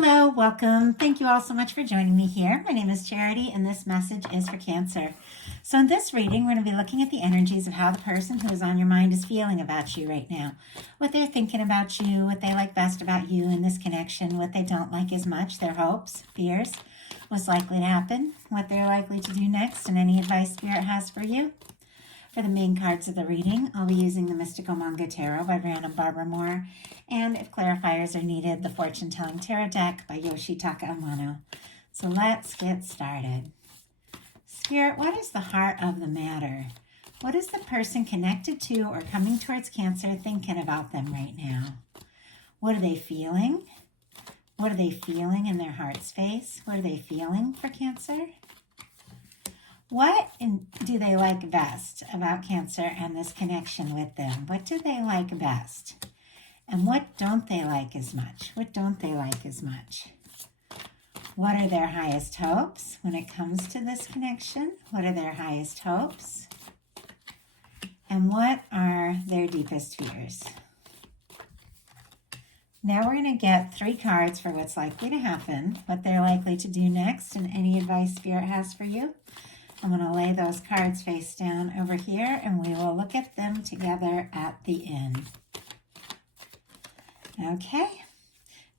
Hello, welcome. Thank you all so much for joining me here. My name is Charity, and this message is for Cancer. So, in this reading, we're going to be looking at the energies of how the person who is on your mind is feeling about you right now, what they're thinking about you, what they like best about you in this connection, what they don't like as much, their hopes, fears, what's likely to happen, what they're likely to do next, and any advice Spirit has for you. For the main cards of the reading, I'll be using the Mystical Manga Tarot by Random Barbara Moore, and if clarifiers are needed, the Fortune Telling Tarot deck by Yoshitaka Amano. So let's get started. Spirit, what is the heart of the matter? What is the person connected to or coming towards Cancer thinking about them right now? What are they feeling? What are they feeling in their heart space? What are they feeling for Cancer? What do they like best about Cancer and this connection with them? What do they like best? And what don't they like as much? What don't they like as much? What are their highest hopes when it comes to this connection? What are their highest hopes? And what are their deepest fears? Now we're going to get 3 cards for what's likely to happen, what they're likely to do next, and any advice Spirit has for you. I'm going to lay those cards face down over here, and we will look at them together at the end. Okay.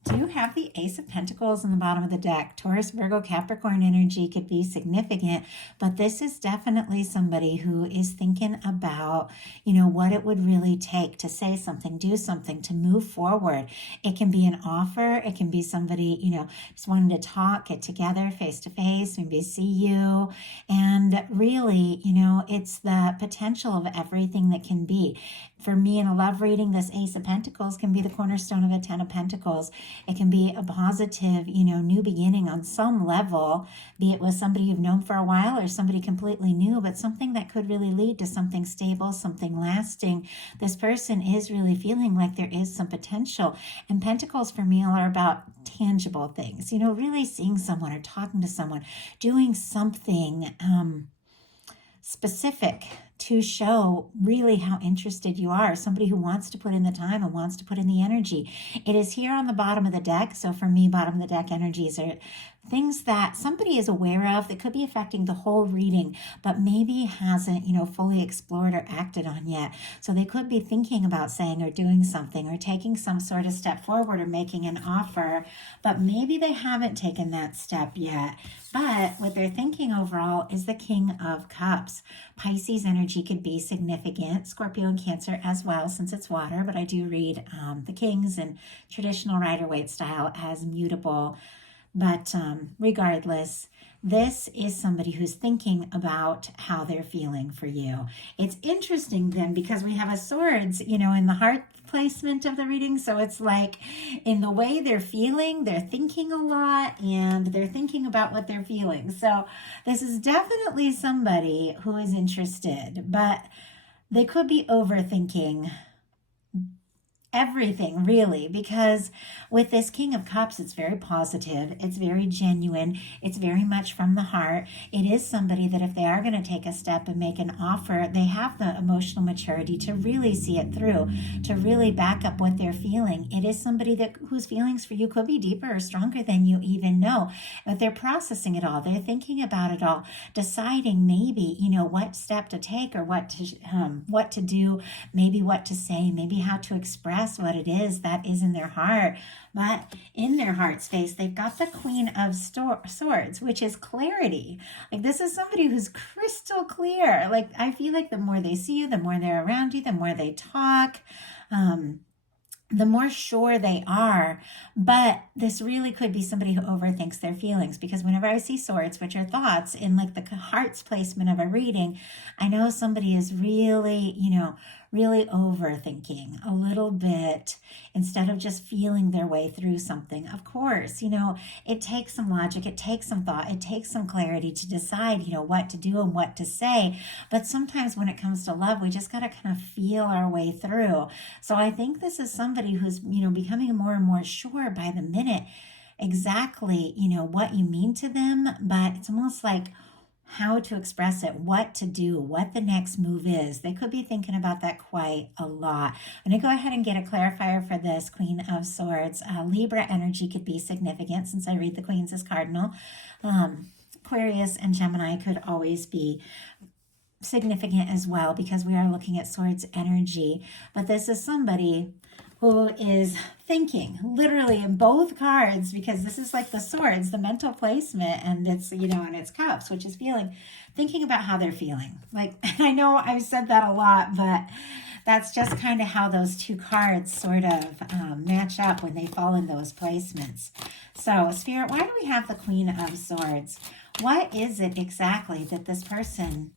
Do have the Ace of Pentacles in the bottom of the deck. Taurus, Virgo, Capricorn energy could be significant, but this is definitely somebody who is thinking about, what it would really take to say something, do something, to move forward. It can be an offer. It can be somebody, just wanting to talk, get together face to face, maybe see you. And really, it's the potential of everything that can be. For me in a love reading, this Ace of Pentacles can be the cornerstone of a 10 of Pentacles. It can be a positive, new beginning on some level, be it with somebody you've known for a while or somebody completely new, but something that could really lead to something stable, something lasting. This person is really feeling like there is some potential. And Pentacles for me are about tangible things, really seeing someone or talking to someone, doing something specific to show really how interested you are, somebody who wants to put in the time and wants to put in the energy. It is here on the bottom of the deck. So for me, bottom of the deck energies are things that somebody is aware of that could be affecting the whole reading, but maybe hasn't, fully explored or acted on yet. So they could be thinking about saying or doing something or taking some sort of step forward or making an offer, but maybe they haven't taken that step yet. But what they're thinking overall is the King of Cups. Pisces energy could be significant. Scorpio and Cancer as well, since it's water, but I do read the Kings and traditional Rider-Waite style as mutable. But regardless, this is somebody who's thinking about how they're feeling for you. It's interesting then because we have a swords, in the heart placement of the reading. So it's like in the way they're feeling, they're thinking a lot and they're thinking about what they're feeling. So this is definitely somebody who is interested, but they could be overthinking everything really, because with this King of Cups, it's very positive, it's very genuine, it's very much from the heart. It is somebody that if they are going to take a step and make an offer, they have the emotional maturity to really see it through, to really back up what they're feeling. It is somebody that whose feelings for you could be deeper or stronger than you even know, but they're processing it all, they're thinking about it all, deciding maybe, what step to take or what to do, maybe what to say, maybe how to express what it is that is in their heart. But in their heart space, they've got the Queen of Swords, which is clarity. Like this is somebody who's crystal clear. Like I feel like the more they see you, the more they're around you, the more they talk, the more sure they are. But this really could be somebody who overthinks their feelings, because whenever I see swords, which are thoughts in like the heart's placement of a reading, I know somebody is really, really overthinking a little bit instead of just feeling their way through something. Of course, it takes some logic, it takes some thought, it takes some clarity to decide, what to do and what to say. But sometimes when it comes to love, we just got to kind of feel our way through. So I think this is somebody who's, becoming more and more sure by the minute exactly, what you mean to them. But it's almost like, how to express it, what to do, what the next move is. They could be thinking about that quite a lot. I'm going to go ahead and get a clarifier for this Queen of Swords. Libra energy could be significant since I read the Queens as cardinal. Aquarius and Gemini could always be significant as well because we are looking at swords energy. But this is somebody who is thinking literally in both cards, because this is like the swords, the mental placement, and it's, and it's cups, which is feeling, thinking about how they're feeling. Like, I know I've said that a lot, but that's just kind of how those two cards sort of match up when they fall in those placements. So Spirit, why do we have the Queen of Swords? What is it exactly that this person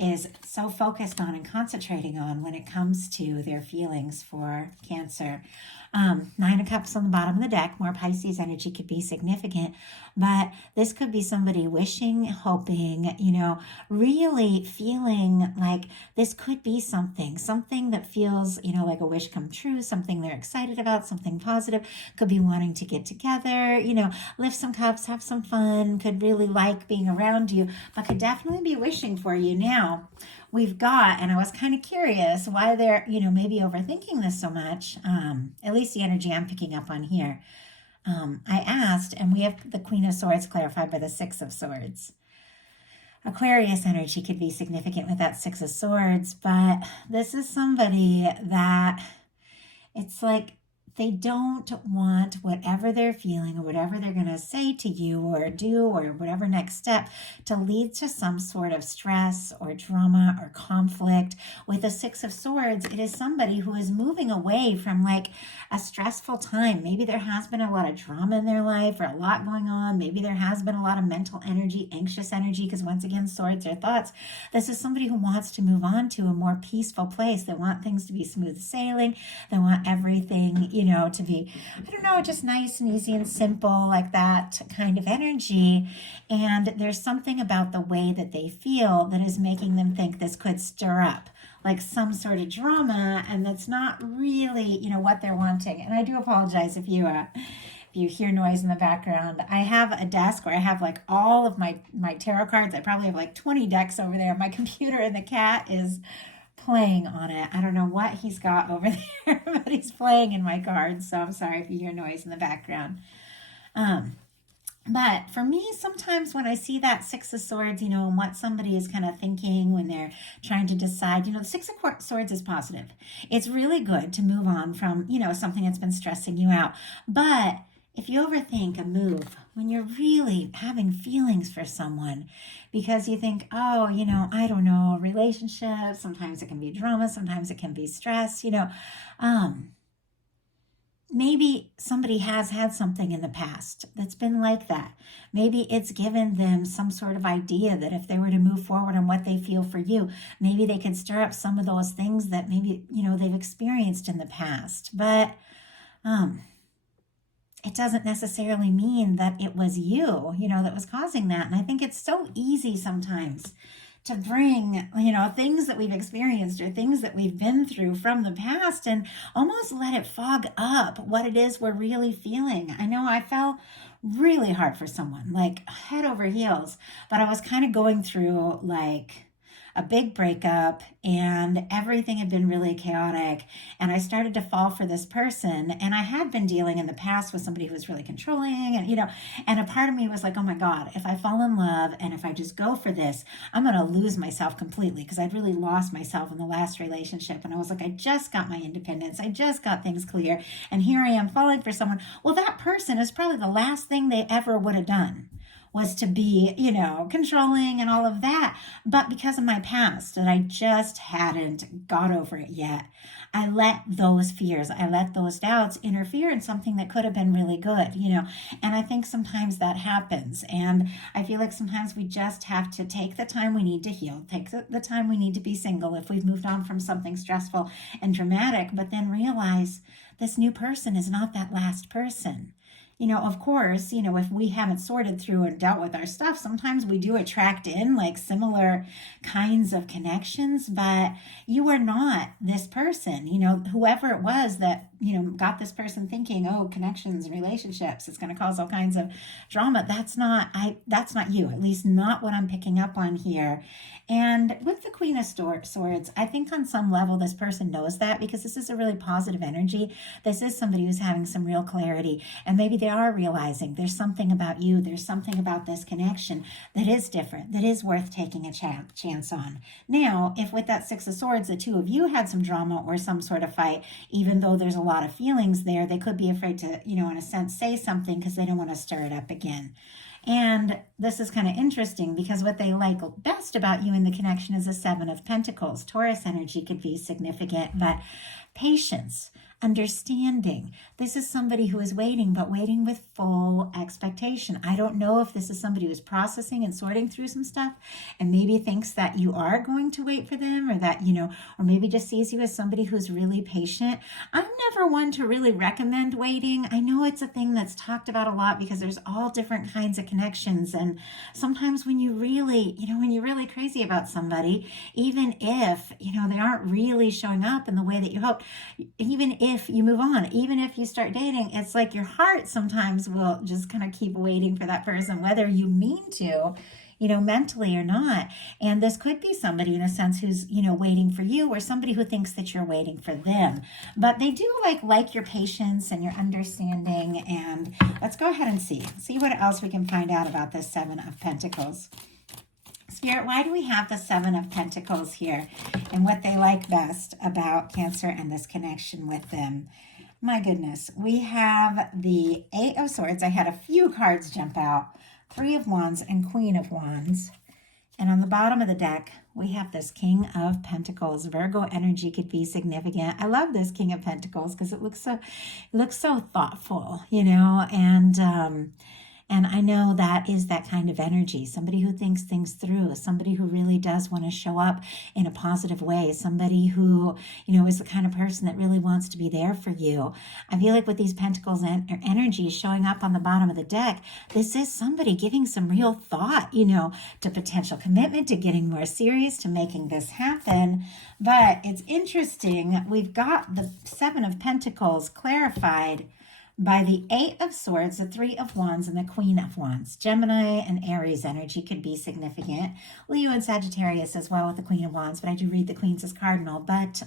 is so focused on and concentrating on when it comes to their feelings for Cancer? Nine of Cups on the bottom of the deck. More Pisces energy could be significant, but this could be somebody wishing, hoping, really feeling like this could be something that feels, like a wish come true, something they're excited about, something positive. Could be wanting to get together, lift some cups, have some fun, could really like being around you, but could definitely be wishing for you. Now, we've got, and I was kind of curious why they're, maybe overthinking this so much, at least the energy I'm picking up on here. I asked, and we have the Queen of Swords clarified by the Six of Swords. Aquarius energy could be significant with that Six of Swords, but this is somebody that it's like they don't want whatever they're feeling or whatever they're going to say to you or do or whatever next step to lead to some sort of stress or drama or conflict. With the Six of Swords, it is somebody who is moving away from like a stressful time. Maybe there has been a lot of drama in their life or a lot going on. Maybe there has been a lot of mental energy, anxious energy, because once again, swords are thoughts. This is somebody who wants to move on to a more peaceful place. They want things to be smooth sailing. They want everything, to be, just nice and easy and simple, like that kind of energy. And there's something about the way that they feel that is making them think this could stir up like some sort of drama, and that's not really, what they're wanting. And I do apologize if you hear noise in the background. I have a desk where I have like all of my tarot cards. I probably have like 20 decks over there. My computer, and the cat is playing on it. I don't know what he's got over there, but he's playing in my cards. So I'm sorry if you hear noise in the background. But for me, sometimes when I see that Six of Swords, and what somebody is kind of thinking when they're trying to decide, the Six of Swords is positive. It's really good to move on from, something that's been stressing you out. But if you overthink a move, when you're really having feelings for someone because you think, oh, I don't know, relationships, sometimes it can be drama, sometimes it can be stress, maybe somebody has had something in the past that's been like that. Maybe it's given them some sort of idea that if they were to move forward on what they feel for you, maybe they could stir up some of those things that maybe, they've experienced in the past. But, it doesn't necessarily mean that it was you, that was causing that. And I think it's so easy sometimes to bring, things that we've experienced or things that we've been through from the past and almost let it fog up what it is we're really feeling. I know I fell really hard for someone, like head over heels, but I was kind of going through like a big breakup and everything had been really chaotic, and I started to fall for this person, and I had been dealing in the past with somebody who was really controlling, and and a part of me was like, oh my God, if I fall in love and if I just go for this, I'm going to lose myself completely, because I'd really lost myself in the last relationship. And I was like, I just got my independence, I just got things clear, and here I am falling for someone. Well, that person is probably the last thing they ever would have done was to be, controlling and all of that. But because of my past that I just hadn't got over it yet, I let those fears, I let those doubts interfere in something that could have been really good, and I think sometimes that happens. And I feel like sometimes we just have to take the time we need to heal, take the time we need to be single if we've moved on from something stressful and dramatic, but then realize this new person is not that last person. of course, if we haven't sorted through and dealt with our stuff, sometimes we do attract in like similar kinds of connections, but you are not this person. Whoever it was that, got this person thinking, oh, connections, relationships, it's going to cause all kinds of drama. That's not you, at least not what I'm picking up on here. And with the Queen of Swords, I think on some level this person knows that, because this is a really positive energy. This is somebody who's having some real clarity, and maybe they are realizing there's something about you, there's something about this connection that is different, that is worth taking a chance on. Now, if with that Six of Swords, the two of you had some drama or some sort of fight, even though there's a lot of feelings there, they could be afraid to, in a sense, say something because they don't want to stir it up again. And this is kind of interesting because what they like best about you in the connection is a Seven of Pentacles. Taurus energy could be significant, but patience, understanding. This is somebody who is waiting, but waiting with full expectation. I don't know if this is somebody who's processing and sorting through some stuff and maybe thinks that you are going to wait for them, or that, or maybe just sees you as somebody who's really patient. I'm never one to really recommend waiting. I know it's a thing that's talked about a lot because there's all different kinds of connections. And sometimes when you really, when you're really crazy about somebody, even if, they aren't really showing up in the way that you hope, even if you move on, even if you start dating, it's like your heart sometimes will just kind of keep waiting for that person, whether you mean to, mentally or not. And this could be somebody in a sense who's, waiting for you, or somebody who thinks that you're waiting for them. But they do like your patience and your understanding. And let's go ahead and see what else we can find out about this Seven of Pentacles. Spirit, why do we have the Seven of Pentacles here, and what they like best about Cancer and this connection with them? My goodness, we have the Eight of Swords. I had a few cards jump out. Three of Wands and Queen of Wands. And on the bottom of the deck, we have this King of Pentacles. Virgo energy could be significant. I love this King of Pentacles because it looks so thoughtful, and I know that is that kind of energy, somebody who thinks things through, somebody who really does want to show up in a positive way, somebody who, is the kind of person that really wants to be there for you. I feel like with these pentacles and energy showing up on the bottom of the deck, this is somebody giving some real thought, to potential commitment, to getting more serious, to making this happen. But it's interesting, we've got the Seven of Pentacles clarified by the Eight of Swords, the Three of Wands, and the Queen of Wands. Gemini and Aries energy could be significant. Leo and Sagittarius as well with the Queen of Wands, but I do read the Queens as cardinal. But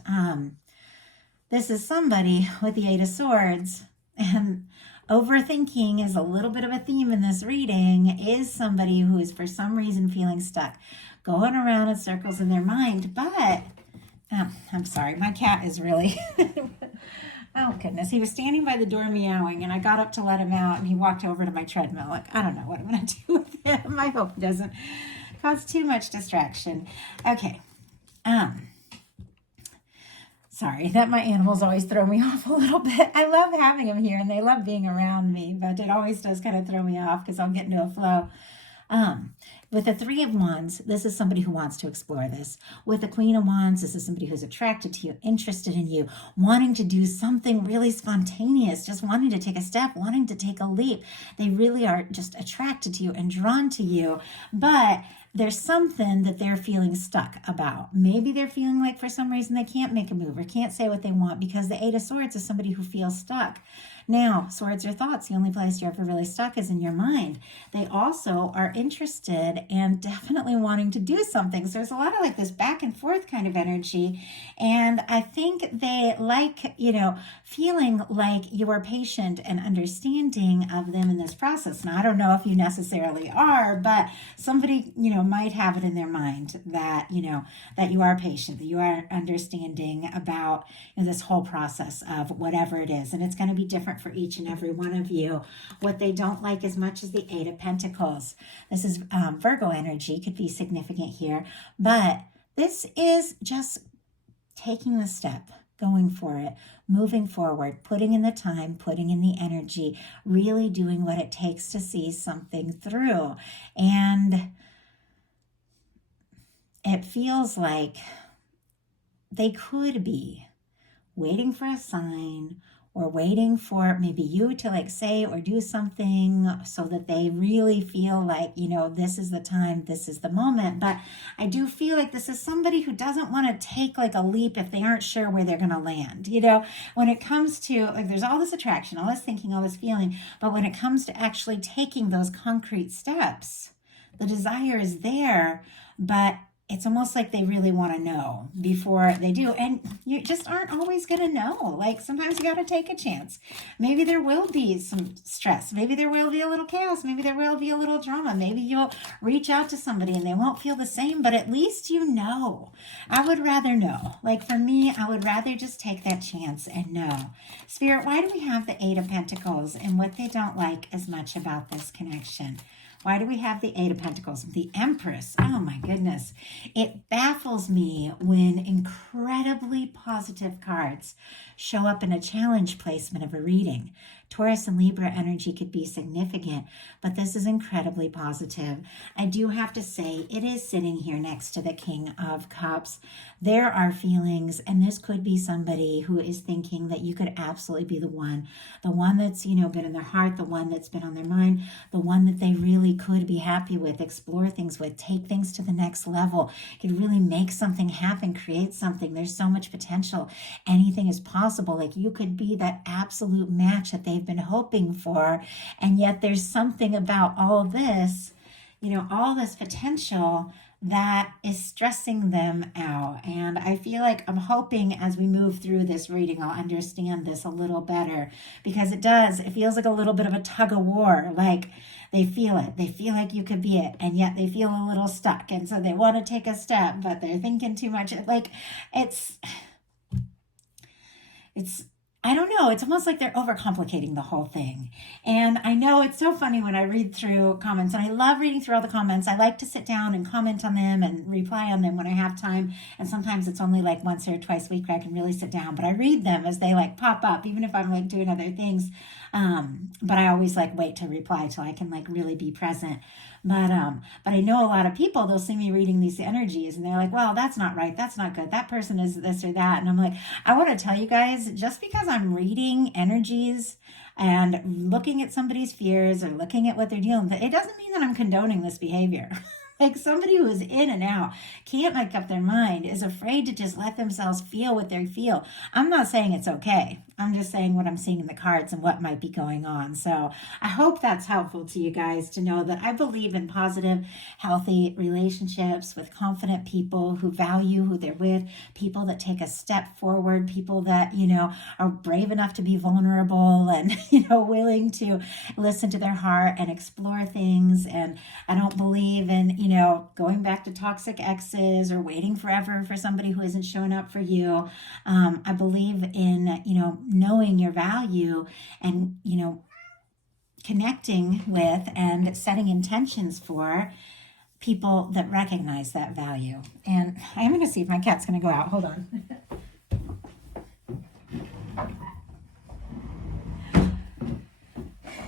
this is somebody with the Eight of Swords, and overthinking is a little bit of a theme in this reading, is somebody who is for some reason feeling stuck, going around in circles in their mind. But, I'm sorry, my cat is really... Oh, goodness. He was standing by the door meowing, and I got up to let him out, and he walked over to my treadmill. Like, I don't know what I'm going to do with him. I hope it doesn't cause too much distraction. Okay. Sorry that my animals always throw me off a little bit. I love having them here, and they love being around me, but it always does kind of throw me off because I'll get into a flow. With the Three of Wands, this is somebody who wants to explore this. With the Queen of Wands, this is somebody who's attracted to you, interested in you, wanting to do something really spontaneous, just wanting to take a step, wanting to take a leap. They really are just attracted to you and drawn to you, but there's something that they're feeling stuck about. Maybe they're feeling like for some reason they can't make a move or can't say what they want, because the Eight of Swords is somebody who feels stuck. Now, swords are thoughts. The only place you're ever really stuck is in your mind. They also are interested and definitely wanting to do something. So there's a lot of like this back and forth kind of energy. And I think they like, feeling like you are patient and understanding of them in this process. Now, I don't know if you necessarily are, but somebody, might have it in their mind that, that you are patient, that you are understanding about this whole process of whatever it is. And it's going to be different for each and every one of you. What they don't like as much as the Eight of Pentacles. This is Virgo energy, could be significant here, but this is just taking the step, going for it, moving forward, putting in the time, putting in the energy, really doing what it takes to see something through. And it feels like they could be waiting for a sign, or waiting for maybe you to like say or do something so that they really feel like, this is the time, this is the moment. But I do feel like this is somebody who doesn't want to take like a leap if they aren't sure where they're going to land. When it comes to like, there's all this attraction, all this thinking, all this feeling, but when it comes to actually taking those concrete steps, the desire is there, but it's almost like they really want to know before they do. And you just aren't always going to know. Like sometimes you got to take a chance. Maybe there will be some stress. Maybe there will be a little chaos. Maybe there will be a little drama. Maybe you'll reach out to somebody and they won't feel the same, but at least you know. I would rather know. Like for me, I would rather just take that chance and know. Spirit, why do we have the Eight of Pentacles and what they don't like as much about this connection? Why do we have the Eight of Pentacles? The Empress. Oh my goodness. It baffles me when incredibly positive cards show up in a challenge placement of a reading. Taurus and Libra energy could be significant, but this is incredibly positive. I do have to say, it is sitting here next to the King of Cups. There are feelings, and this could be somebody who is thinking that you could absolutely be the one that's, been in their heart, the one that's been on their mind, the one that they really could be happy with, explore things with, take things to the next level, could really make something happen, create something. There's so much potential. Anything is possible. Like you could be that absolute match that they've been hoping for. And yet there's something about all this, all this potential that is stressing them out. And I feel like I'm hoping as we move through this reading, I'll understand this a little better, because it feels like a little bit of a tug of war. Like they feel it. They feel like you could be it. And yet they feel a little stuck. And so they want to take a step, but they're thinking too much. Like it's I don't know. It's almost like they're overcomplicating the whole thing. And I know it's so funny when I read through comments, and I love reading through all the comments. I like to sit down and comment on them and reply on them when I have time. And sometimes it's only like once or twice a week where I can really sit down, but I read them as they like pop up, even if I'm like doing other things. But I always like wait to reply till I can like really be present. But I know a lot of people, they'll see me reading these energies and they're like, well, that's not right. That's not good. That person is this or that. And I'm like, I want to tell you guys, just because I'm reading energies and looking at somebody's fears or looking at what they're dealing with, it doesn't mean that I'm condoning this behavior. Like somebody who is in and out, can't make up their mind, is afraid to just let themselves feel what they feel. I'm not saying it's okay. I'm just saying what I'm seeing in the cards and what might be going on. So I hope that's helpful to you guys to know that I believe in positive, healthy relationships with confident people who value who they're with, people that take a step forward, people that, are brave enough to be vulnerable and, willing to listen to their heart and explore things. And I don't believe in, going back to toxic exes or waiting forever for somebody who isn't showing up for you. I believe in, knowing your value and, connecting with and setting intentions for people that recognize that value. And I'm going to see if my cat's going to go out. Hold on.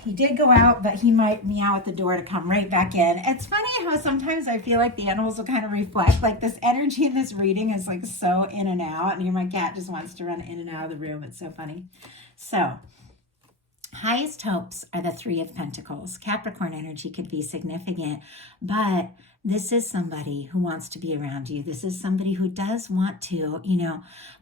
He did go out, but he might meow at the door to come right back in. It's funny how sometimes I feel like the animals will kind of reflect, like this energy in this reading is like so in and out. And here my cat just wants to run in and out of the room. It's so funny. So highest hopes are the Three of Pentacles. Capricorn energy could be significant, but this is somebody who wants to be around you. This is somebody who does want to,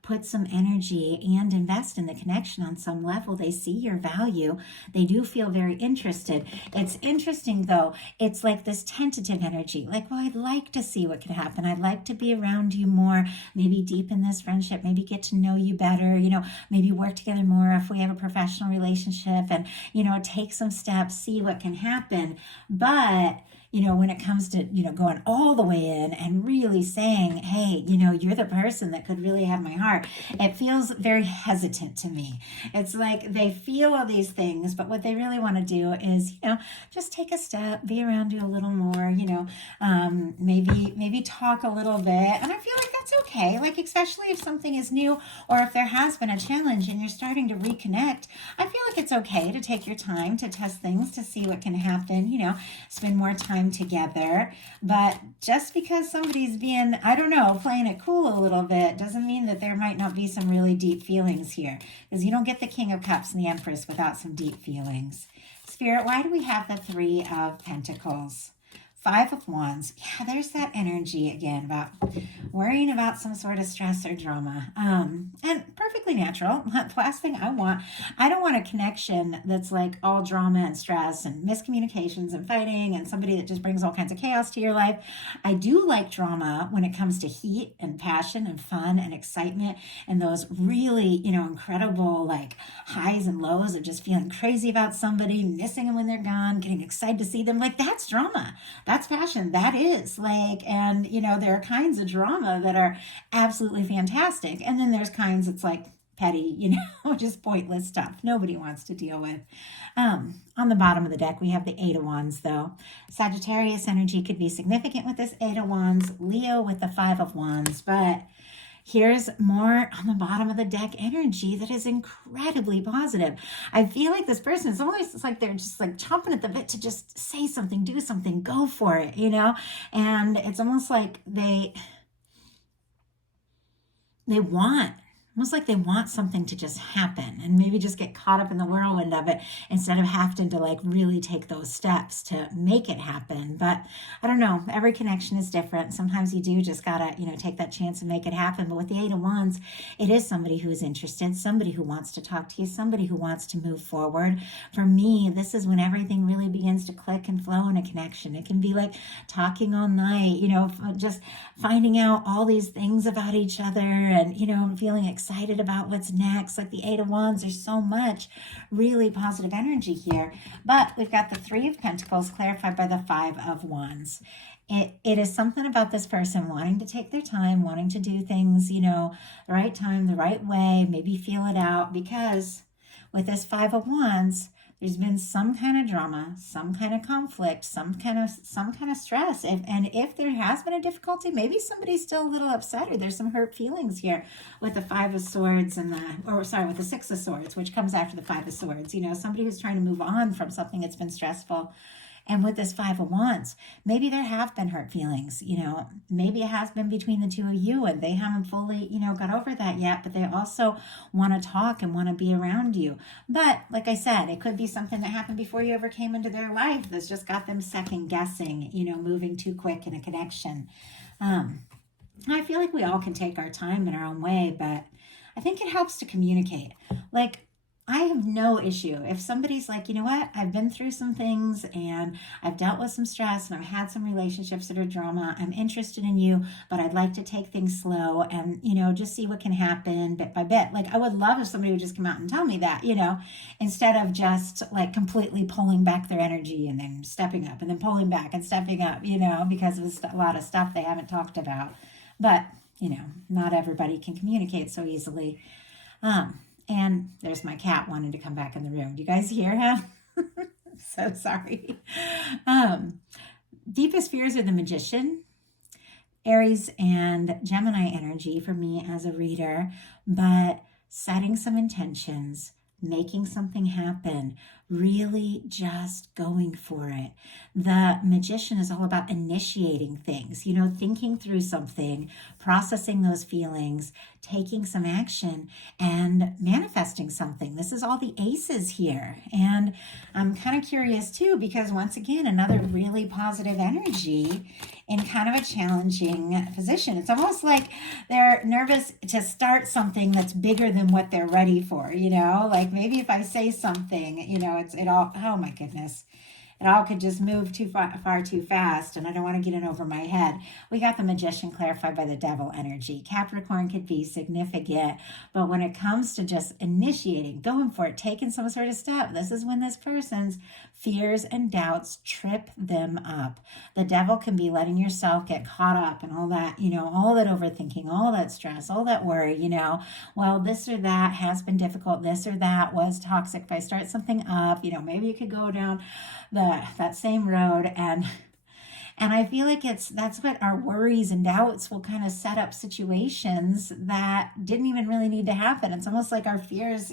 put some energy and invest in the connection on some level. They see your value. They do feel very interested. It's interesting though. It's like this tentative energy. Like, well, I'd like to see what could happen. I'd like to be around you more, maybe deepen this friendship, maybe get to know you better, maybe work together more if we have a professional relationship and, take some steps, see what can happen. But when it comes to, going all the way in and really saying, hey, you're the person that could really have my heart, it feels very hesitant to me. It's like they feel all these things, but what they really want to do is, just take a step, be around you a little more, maybe talk a little bit. And I feel like that's okay. Like, especially if something is new or if there has been a challenge and you're starting to reconnect, I feel like it's okay to take your time to test things, to see what can happen, spend more time time together. But just because somebody's being, I don't know, playing it cool a little bit doesn't mean that there might not be some really deep feelings here. Because you don't get the King of Cups and the Empress without some deep feelings. Spirit, why do we have the Three of Pentacles? Five of Wands. Yeah, there's that energy again about worrying about some sort of stress or drama. And perfectly natural. The last thing I don't want a connection that's like all drama and stress and miscommunications and fighting and somebody that just brings all kinds of chaos to your life. I do like drama when it comes to heat and passion and fun and excitement and those really, incredible like highs and lows of just feeling crazy about somebody, missing them when they're gone, getting excited to see them. Like that's drama. That's passion. That is like, and there are kinds of drama that are absolutely fantastic. And then there's kinds that's like petty, just pointless stuff nobody wants to deal with. On the bottom of the deck, we have the Eight of Wands, though. Sagittarius energy could be significant with this Eight of Wands, Leo with the Five of Wands, but here's more on the bottom of the deck energy that is incredibly positive. I feel like this person is almost like they're just like chomping at the bit to just say something, do something, go for it, and it's almost like they want almost like they want something to just happen and maybe just get caught up in the whirlwind of it instead of having to like really take those steps to make it happen. But I don't know, every connection is different. Sometimes you do just gotta, take that chance and make it happen. But with the Eight of Wands, it is somebody who is interested, somebody who wants to talk to you, somebody who wants to move forward. For me, this is when everything really begins to click and flow in a connection. It can be like talking all night, just finding out all these things about each other and, feeling excited about what's next. Like the Eight of Wands, there's so much really positive energy here. But we've got the Three of Pentacles clarified by the Five of Wands. It is something about this person wanting to take their time, wanting to do things, the right time, the right way, maybe feel it out, because with this Five of Wands, there's been some kind of drama, some kind of conflict, some kind of stress. If there has been a difficulty, maybe somebody's still a little upset or there's some hurt feelings here with the Five of Swords with the Six of Swords, which comes after the Five of Swords. Somebody who's trying to move on from something that's been stressful. And with this Five of Wands, maybe there have been hurt feelings, maybe it has been between the two of you and they haven't fully, got over that yet, but they also want to talk and want to be around you. But like I said, it could be something that happened before you ever came into their life that's just got them second guessing, moving too quick in a connection. I feel like we all can take our time in our own way, but I think it helps to communicate. Like, I have no issue if somebody's like, you know what, I've been through some things and I've dealt with some stress and I've had some relationships that are drama. I'm interested in you, but I'd like to take things slow and, just see what can happen bit by bit. Like, I would love if somebody would just come out and tell me that, instead of just like completely pulling back their energy and then stepping up and then pulling back and stepping up, because of a lot of stuff they haven't talked about. But, not everybody can communicate so easily. And there's my cat wanting to come back in the room. Do you guys hear him? So sorry. Deepest fears are the Magician, Aries and Gemini energy for me as a reader, but setting some intentions, making something happen, really just going for it. The Magician is all about initiating things, thinking through something, processing those feelings, taking some action, and manifesting something. This is all the aces here. And I'm kind of curious too, because once again, another really positive energy in kind of a challenging position. It's almost like they're nervous to start something that's bigger than what they're ready for, like maybe if I say something, it all, oh my goodness, it all could just move too far too fast, and I don't want to get in over my head. We got the Magician clarified by the Devil energy. Capricorn could be significant, but when it comes to just initiating, going for it, taking some sort of step, this is when this person's fears and doubts trip them up. The Devil can be letting yourself get caught up in all that, all that overthinking, all that stress, all that worry, well, this or that has been difficult, this or that was toxic. If I start something up, maybe you could go down that same road, and I feel like that's what our worries and doubts will kind of set up situations that didn't even really need to happen. It's almost like our fears,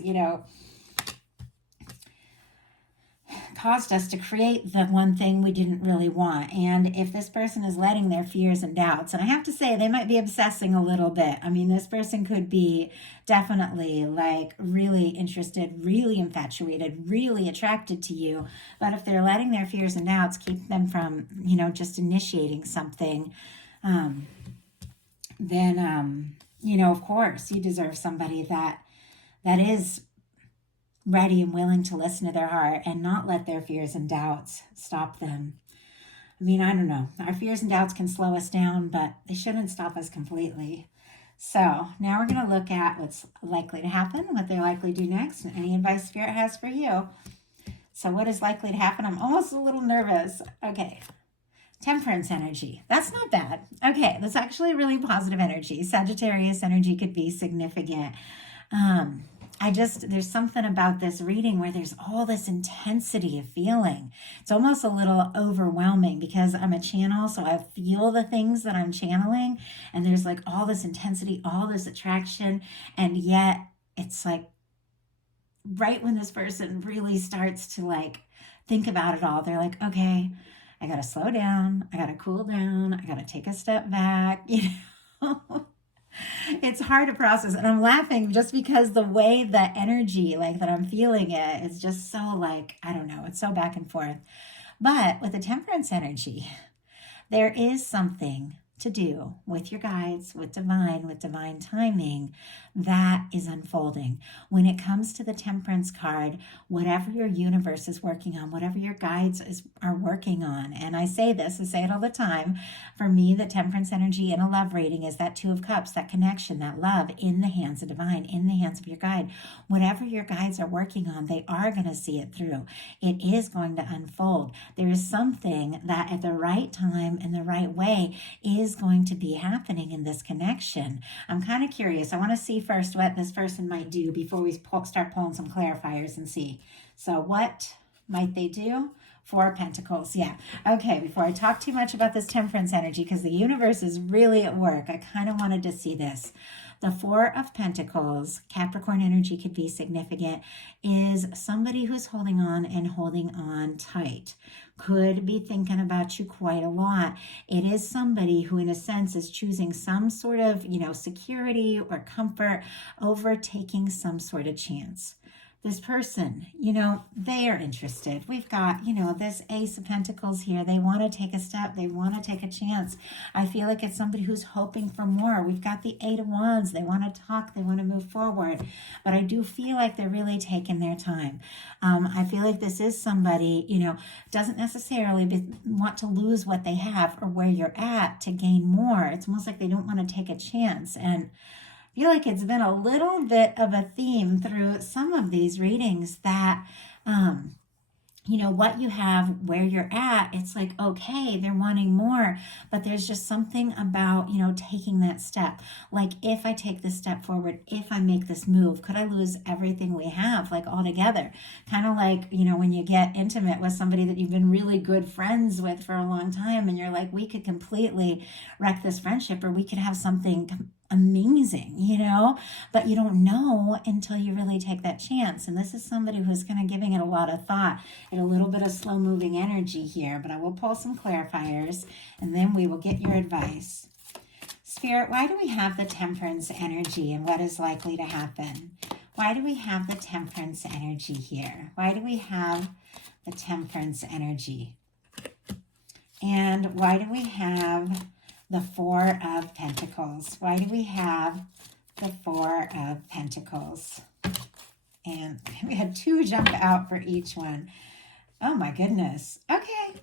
caused us to create the one thing we didn't really want. And if this person is letting their fears and doubts, and I have to say, they might be obsessing a little bit. I mean, this person could be definitely like really interested, really infatuated, really attracted to you. But if they're letting their fears and doubts keep them from, just initiating something, then, of course, you deserve somebody that is ready and willing to listen to their heart and not let their fears and doubts stop them. I mean, I don't know. Our fears and doubts can slow us down, but they shouldn't stop us completely. So now we're going to look at what's likely to happen, what they're likely to do next, and any advice Spirit has for you. So what is likely to happen? I'm almost a little nervous. Okay. Temperance energy. That's not bad. Okay, that's actually really positive energy. Sagittarius energy could be significant. There's something about this reading where there's all this intensity of feeling. It's almost a little overwhelming because I'm a channel, so I feel the things that I'm channeling, and there's like all this intensity, all this attraction, and yet it's like right when this person really starts to like think about it all, they're like, okay, I got to slow down. I got to cool down. I got to take a step back, It's hard to process, and I'm laughing just because the way the energy, like that I'm feeling it, is just so like, I don't know, it's so back and forth. But with the temperance energy, there is something to do with your guides, with divine timing that is unfolding. When it comes to the temperance card, whatever your universe is working on, whatever your guides are working on, and I say it all the time, for me, the temperance energy in a love reading is that Two of Cups, that connection, that love in the hands of divine, in the hands of your guide. Whatever your guides are working on, they are going to see it through. It is going to unfold. There is something that at the right time and the right way is going to be happening in this connection. I'm kind of curious. I want to see first what this person might do before we start pulling some clarifiers and see. So what might they do? Four of Pentacles. Yeah. Okay. Before I talk too much about this temperance energy, because the universe is really at work, I kind of wanted to see this. The Four of Pentacles, Capricorn energy could be significant, is somebody who's holding on tight. Could be thinking about you quite a lot. It is somebody who, in a sense, is choosing some sort of, security or comfort over taking some sort of chance. This person, they are interested. We've got, this Ace of Pentacles here. They want to take a step. They want to take a chance. I feel like it's somebody who's hoping for more. We've got the Eight of Wands. They want to talk. They want to move forward. But I do feel like they're really taking their time. I feel like this is somebody, doesn't necessarily want to lose what they have or where you're at to gain more. It's almost like they don't want to take a chance. And I feel like it's been a little bit of a theme through some of these readings that, what you have, where you're at, it's like, okay, they're wanting more, but there's just something about, taking that step. Like, if I take this step forward, if I make this move, could I lose everything we have, like altogether? Kind of like, when you get intimate with somebody that you've been really good friends with for a long time, and you're like, we could completely wreck this friendship, or we could have something amazing, but you don't know until you really take that chance. And this is somebody who's kind of giving it a lot of thought and a little bit of slow moving energy here, but I will pull some clarifiers and then we will get your advice. Spirit, why do we have the temperance energy and what is likely to happen? Why do we have the temperance energy here? Why do we have the temperance energy? And why do we have the Four of Pentacles? Why do we have the Four of Pentacles? And we had two jump out for each one. Oh my goodness. Okay.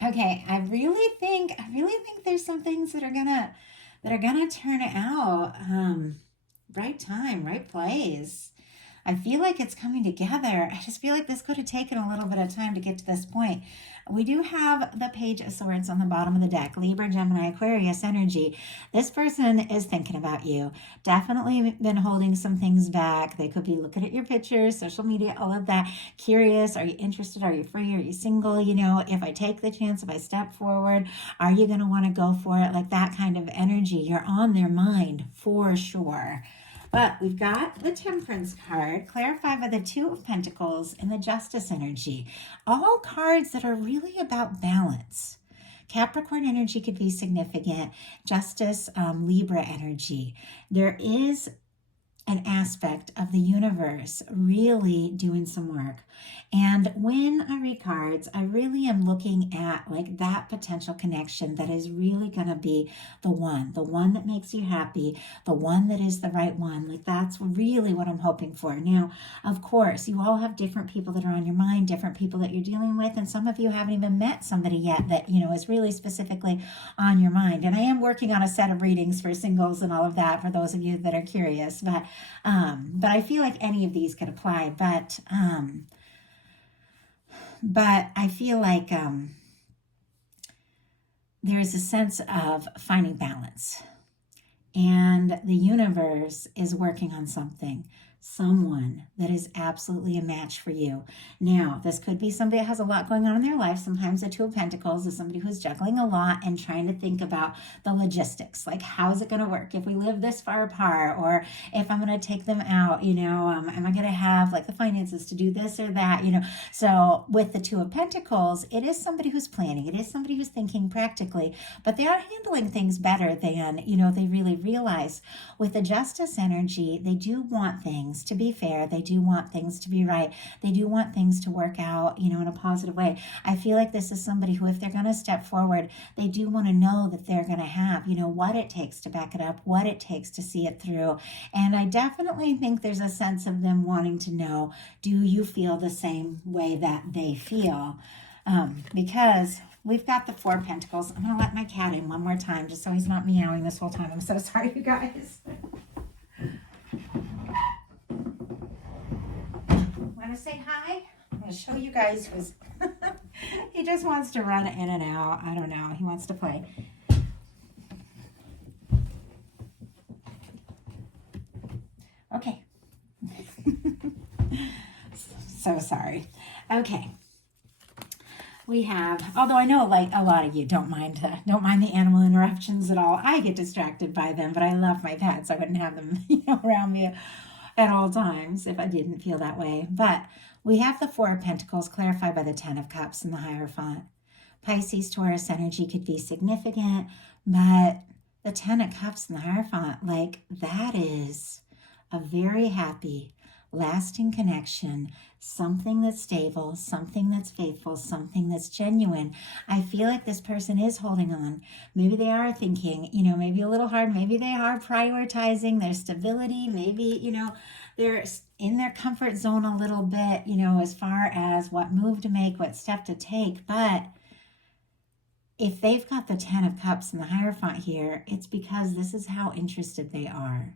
I really think there's some things that are gonna turn out. Right time, right place. I feel like it's coming together. I just feel like this could have taken a little bit of time to get to this point. We do have the Page of Swords on the bottom of the deck. Libra, Gemini, Aquarius energy. This person is thinking about you. Definitely been holding some things back. They could be looking at your pictures, social media, all of that. Curious. Are you interested? Are you free? Are you single? If I take the chance, if I step forward, are you going to want to go for it? Like that kind of energy. You're on their mind for sure. But we've got the Temperance card, clarified by the Two of Pentacles and the Justice energy. All cards that are really about balance. Capricorn energy could be significant. Justice, Libra energy. There is an aspect of the universe really doing some work. And when I read cards, I really am looking at like that potential connection that is really going to be the one that makes you happy, the one that is the right one. Like that's really what I'm hoping for. Now, of course, you all have different people that are on your mind, different people that you're dealing with, and some of you haven't even met somebody yet that, you know, is really specifically on your mind. And I am working on a set of readings for singles and all of that for those of you that are curious, but I feel like any of these could apply, but I feel like there's a sense of finding balance, and the universe is working on someone that is absolutely a match for you. Now, this could be somebody that has a lot going on in their life. Sometimes the Two of Pentacles is somebody who's juggling a lot and trying to think about the logistics, like how is it going to work if we live this far apart, or if I'm going to take them out, you know, am I going to have like the finances to do this or that, you know. So with the Two of Pentacles, it is somebody who's planning, it is somebody who's thinking practically, but they are handling things better than, you know, they really realize. With the Justice energy, they do want things to be fair. They do want things to be right. They do want things to work out, you know, in a positive way. I feel like this is somebody who, if they're going to step forward, they do want to know that they're going to have, you know, what it takes to back it up, what it takes to see it through. And I definitely think there's a sense of them wanting to know, do you feel the same way that they feel? Because we've got the Four of Pentacles. I'm going to let my cat in one more time just so he's not meowing this whole time. I'm so sorry, you guys. Want to say hi? I'm going to show you guys who's he just wants to run in and out. I don't know. He wants to play. Okay. So sorry. Okay. We have, although I know like a lot of you don't mind the animal interruptions at all. I get distracted by them, but I love my pets. I wouldn't have them, you know, around me at all times if I didn't feel that way. But we have the Four of Pentacles clarified by the Ten of Cups and the Hierophant. Pisces, Taurus energy could be significant, but the Ten of Cups and the Hierophant, like that is a very happy, lasting connection, something that's stable, something that's faithful, something that's genuine. I feel like this person is holding on. Maybe they are thinking, you know, maybe a little hard. Maybe they are prioritizing their stability. Maybe, you know, they're in their comfort zone a little bit, you know, as far as what move to make, what step to take. But if they've got the Ten of Cups and the Hierophant here, it's because this is how interested they are.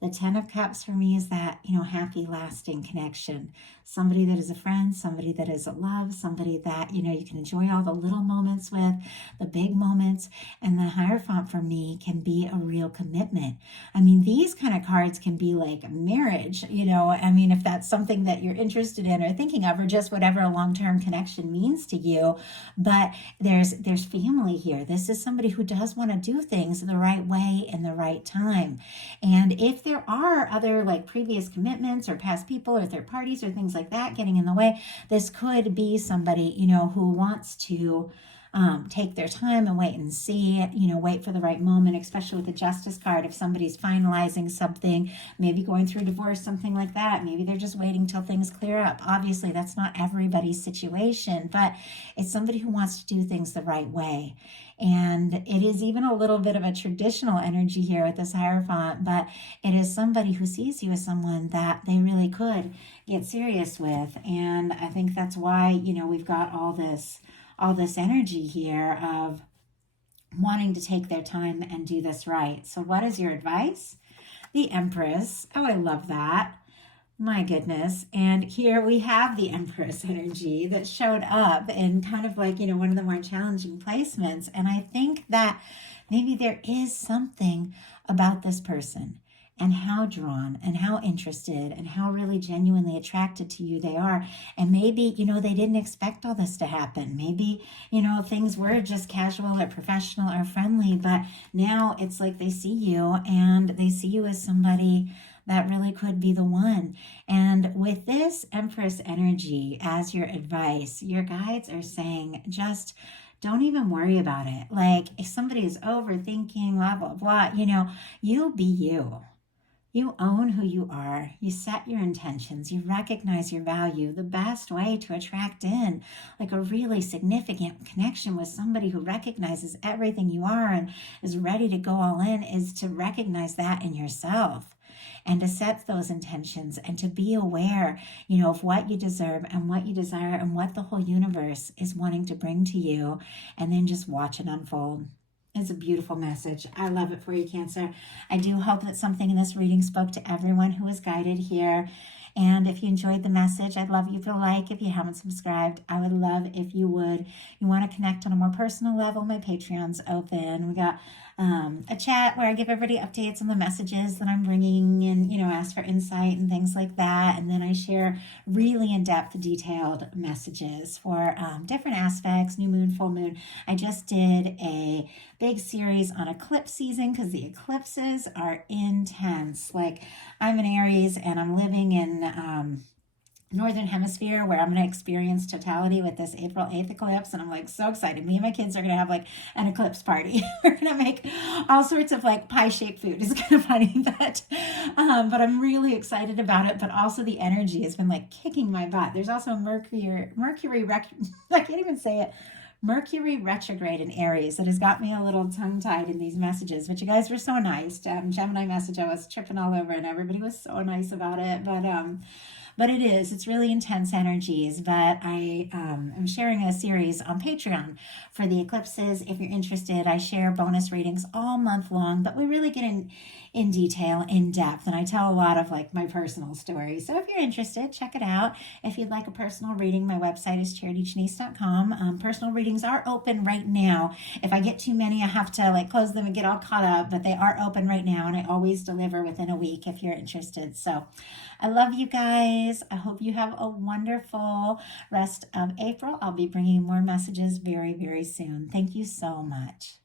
The Ten of Cups for me is that, you know, happy, lasting connection. Somebody that is a friend, somebody that is a love, somebody that, you know, you can enjoy all the little moments with, the big moments. And the Hierophant for me can be a real commitment. I mean, these kind of cards can be like marriage, you know, I mean, if that's something that you're interested in or thinking of, or just whatever a long-term connection means to you. But there's family here. This is somebody who does want to do things the right way in the right time. And if there are other like previous commitments or past people or third parties or things like that getting in the way, this could be somebody, you know, who wants to take their time and wait and see, you know, wait for the right moment, especially with the Justice card. If somebody's finalizing something, maybe going through a divorce, something like that, maybe they're just waiting till things clear up. Obviously, that's not everybody's situation, but it's somebody who wants to do things the right way. And it is even a little bit of a traditional energy here with this Hierophant, but it is somebody who sees you as someone that they really could get serious with. And I think that's why, you know, we've got all this energy here of wanting to take their time and do this right. So what is your advice? The Empress. Oh, I love that. My goodness. And here we have the Empress energy that showed up in kind of like, you know, one of the more challenging placements. And I think that maybe there is something about this person and how drawn and how interested and how really genuinely attracted to you they are. And maybe, you know, they didn't expect all this to happen. Maybe, you know, things were just casual or professional or friendly, but now it's like they see you and they see you as somebody that really could be the one. And with this Empress energy as your advice, your guides are saying just don't even worry about it. Like if somebody is overthinking, blah, blah, blah, you be you. You own who you are. You set your intentions. You recognize your value. The best way to attract in like a really significant connection with somebody who recognizes everything you are and is ready to go all in is to recognize that in yourself and to set those intentions and to be aware, of what you deserve and what you desire and what the whole universe is wanting to bring to you, and then just watch it unfold. It's a beautiful message. I love it for you, Cancer. I do hope that something in this reading spoke to everyone who was guided here. And if you enjoyed the message, I'd love you to like. If you haven't subscribed, I would love if you would. You want to connect on a more personal level, my Patreon's open. We got a chat where I give everybody updates on the messages that I'm bringing and, ask for insight and things like that. And then I share really in-depth, detailed messages for different aspects, new moon, full moon. I just did a big series on eclipse season because the eclipses are intense. Like I'm an Aries and I'm living in northern hemisphere where I'm going to experience totality with this April 8th eclipse, and I'm like so excited. Me and my kids are going to have like an eclipse party. We're going to make all sorts of like pie-shaped food. It's kind of funny, but I'm really excited about it. But also the energy has been like kicking my butt. There's also Mercury I can't even say it. Mercury retrograde in Aries that has got me a little tongue-tied in these messages, but you guys were so nice. Gemini message, I was tripping all over and everybody was so nice about it. But it's really intense energies. But I am sharing a series on Patreon for the eclipses. If you're interested, I share bonus readings all month long, but we really get in detail, in depth, and I tell a lot of like my personal stories. So if you're interested, check it out. If you'd like a personal reading, my website is charitychenise.com. Personal readings are open right now. If I get too many, I have to like close them and get all caught up, but they are open right now, and I always deliver within a week if you're interested. So I love you guys. I hope you have a wonderful rest of April. I'll be bringing more messages very, very soon. Thank you so much.